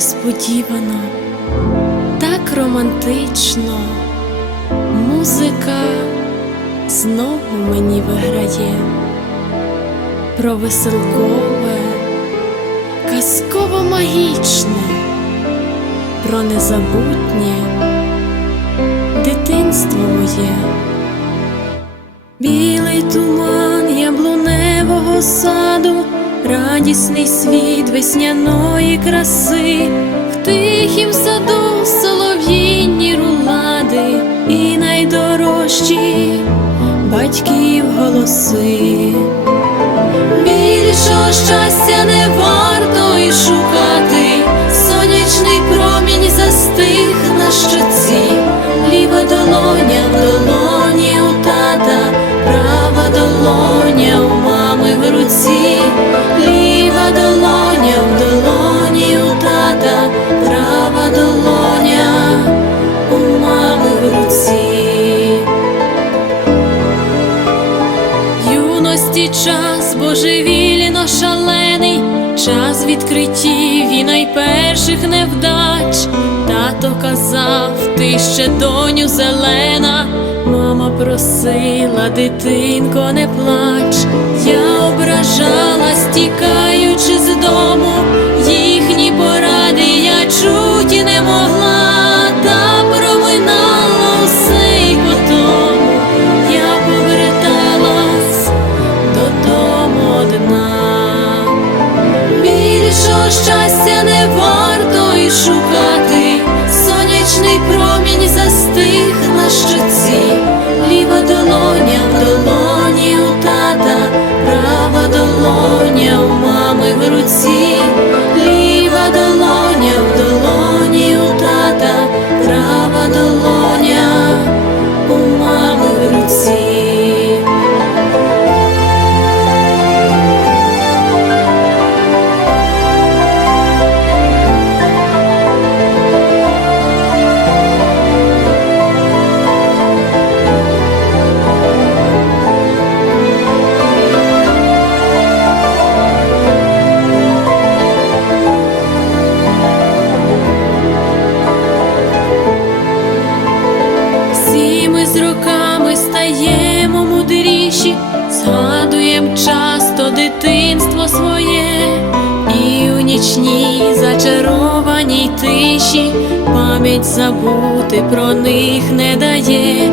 несподівано, так романтично, музика знову мені виграє про веселкове, казково магічне, про незабутнє дитинство моє. Білий туман яблуневого саду, радісний світ весняної краси, в тихім саду солов'їні рулади і найдорожчі батьків голоси. Більшого щастя не варто і шукати, сонячний промінь застиг на щоці, ліва долоня в долоні у тата, права долоня Юності час божевільно шалений, час відкриттів і найперших невдач. Тато казав, ти ще доню зелена. Мама просила, дитинко, не плач. Я ображалась, тікаючи з роками стаємо мудріші, згадуєм часто дитинство своє, і у нічній зачарованій тиші пам'ять забути про них не дає,